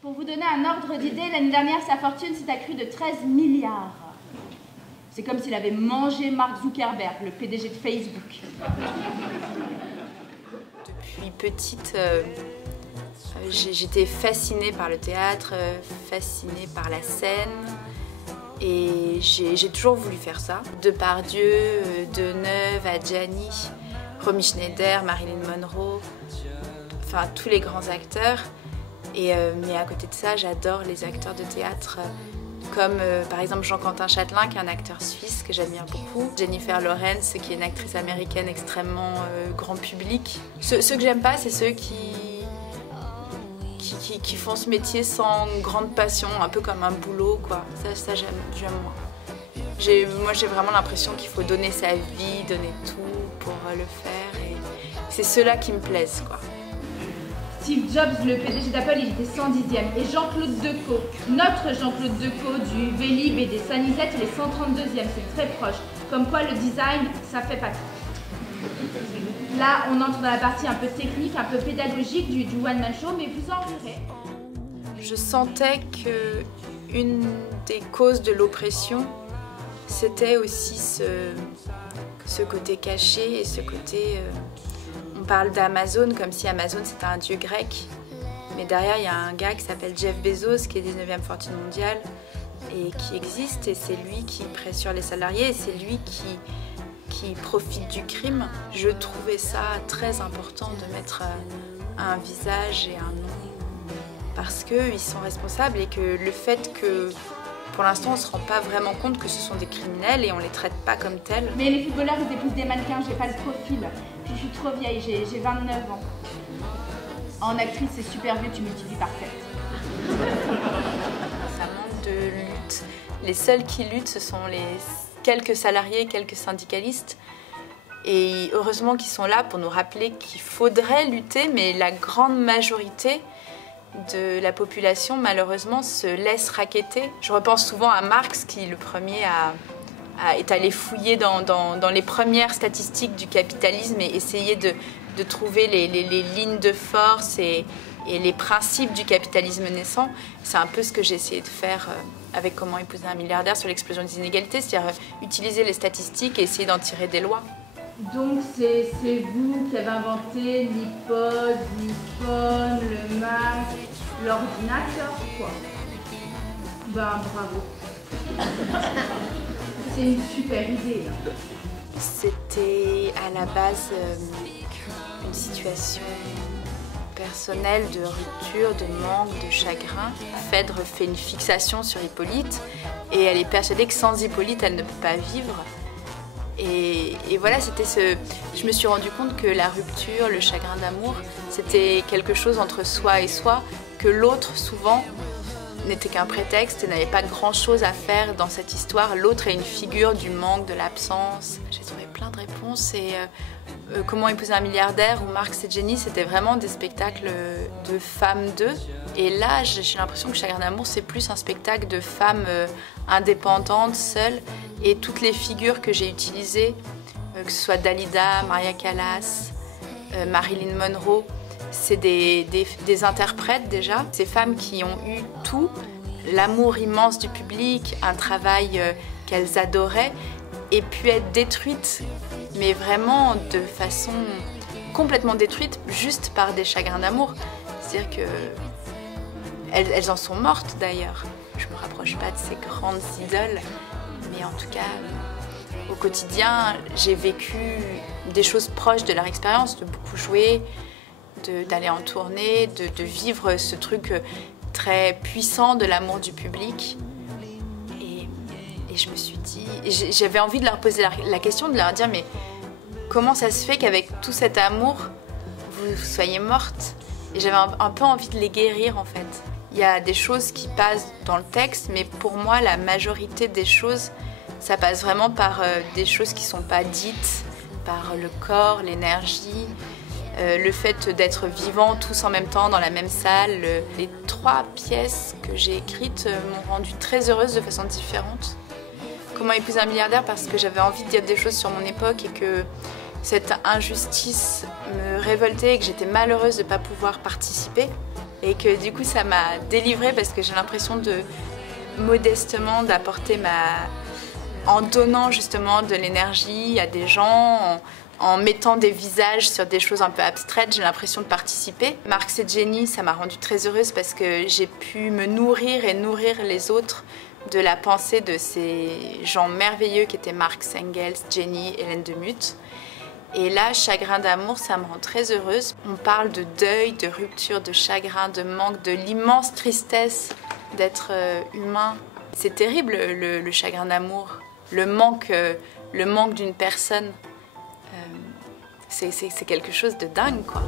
Pour vous donner un ordre d'idée, l'année dernière, sa fortune s'est accrue de 13 milliards. C'est comme s'il avait mangé Mark Zuckerberg, le PDG de Facebook. Depuis petite, j'étais fascinée par le théâtre, fascinée par la scène. Et j'ai toujours voulu faire ça. Depardieu, Deneuve, Adjani, Romy Schneider, Marilyn Monroe, enfin tous les grands acteurs. Mais à côté de ça, j'adore les acteurs de théâtre comme par exemple Jean-Quentin Châtelain, qui est un acteur suisse que j'admire beaucoup. Jennifer Lawrence, qui est une actrice américaine extrêmement grand public. Ceux que j'aime pas, c'est ceux qui font ce métier sans grande passion, un peu comme un boulot, quoi. Ça j'aime moins. Moi, j'ai vraiment l'impression qu'il faut donner sa vie, donner tout pour le faire. Et c'est ceux-là qui me plaisent, quoi. Steve Jobs, le PDG d'Apple, il était 110e. Et Jean-Claude Decaux, notre Jean-Claude Decaux du Vélib et des Sanisettes, il est 132e. C'est très proche. Comme quoi, le design, ça fait pas tout. Là, on entre dans la partie un peu technique, un peu pédagogique du one-man show, mais vous en rirez. Je sentais qu'une des causes de l'oppression, c'était aussi ce côté caché et ce côté... on parle d'Amazon comme si Amazon c'était un dieu grec, mais derrière il y a un gars qui s'appelle Jeff Bezos, qui est 19e fortune mondiale et qui existe, et c'est lui qui pressure les salariés, et c'est lui qui profite du crime. Je trouvais ça très important de mettre un visage et un nom, parce qu'ils sont responsables, et que le fait que pour l'instant on ne se rend pas vraiment compte que ce sont des criminels et on les traite pas comme tels. Mais les footballeurs ils épousent des mannequins, j'ai pas le profil, puis je suis trop vieille, j'ai 29 ans. En actrice c'est super vieux, tu multiplies par 7. Ça manque de lutte. Les seuls qui luttent, ce sont les quelques salariés, quelques syndicalistes. Et heureusement qu'ils sont là pour nous rappeler qu'il faudrait lutter, mais la grande majorité de la population, malheureusement, se laisse racketter. Je repense souvent à Marx, qui, le premier, est allé fouiller dans les premières statistiques du capitalisme et essayer de trouver les lignes de force et les principes du capitalisme naissant. C'est un peu ce que j'ai essayé de faire avec Comment épouser un milliardaire sur l'explosion des inégalités, c'est-à-dire utiliser les statistiques et essayer d'en tirer des lois. Donc c'est vous qui avez inventé l'iPod, l'iPhone, le Mac, l'ordinateur, quoi. Ben bravo. C'est une super idée, là. C'était à la base une situation personnelle de rupture, de manque, de chagrin. Phèdre fait une fixation sur Hippolyte et elle est persuadée que sans Hippolyte, elle ne peut pas vivre. Et voilà, je me suis rendu compte que la rupture, le chagrin d'amour, c'était quelque chose entre soi et soi, que l'autre, souvent, n'était qu'un prétexte et n'avait pas grand-chose à faire dans cette histoire. L'autre est une figure du manque, de l'absence. J'ai trouvé plein de réponses et Comment épouser un milliardaire ou Marx et Jenny, c'était vraiment des spectacles de femmes d'eux. Et là, j'ai l'impression que Chagrin d'amour, c'est plus un spectacle de femmes indépendantes, seules. Et toutes les figures que j'ai utilisées, que ce soit Dalida, Maria Callas, Marilyn Monroe, c'est des interprètes déjà. Ces femmes qui ont eu tout, l'amour immense du public, un travail qu'elles adoraient, et puis être détruites, mais vraiment de façon complètement détruite, juste par des chagrins d'amour. C'est-à-dire qu'elles en sont mortes d'ailleurs. Je ne me rapproche pas de ces grandes idoles, mais en tout cas, au quotidien, j'ai vécu des choses proches de leur expérience, de beaucoup jouer, d'aller en tournée, de vivre ce truc très puissant de l'amour du public. Et je me suis dit, j'avais envie de leur poser la question, de leur dire, mais comment ça se fait qu'avec tout cet amour, vous soyez mortes? Et j'avais un peu envie de les guérir en fait. Il y a des choses qui passent dans le texte, mais pour moi, la majorité des choses, ça passe vraiment par des choses qui ne sont pas dites, par le corps, l'énergie, le fait d'être vivants tous en même temps dans la même salle. Les 3 pièces que j'ai écrites m'ont rendue très heureuse de façon différente. Comment épouser un milliardaire, parce que j'avais envie de dire des choses sur mon époque et que cette injustice me révoltait et que j'étais malheureuse de ne pas pouvoir participer. Et que du coup ça m'a délivrée parce que j'ai l'impression de modestement d'apporter en donnant justement de l'énergie à des gens, en mettant des visages sur des choses un peu abstraites, j'ai l'impression de participer. Marx et Jenny, ça m'a rendue très heureuse parce que j'ai pu me nourrir et nourrir les autres de la pensée de ces gens merveilleux qui étaient Marx, Engels, Jenny, Hélène de Muth. Et là, Chagrin d'amour, ça me rend très heureuse. On parle de deuil, de rupture, de chagrin, de manque, de l'immense tristesse d'être humain. C'est terrible le chagrin d'amour, le manque d'une personne. C'est quelque chose de dingue, quoi.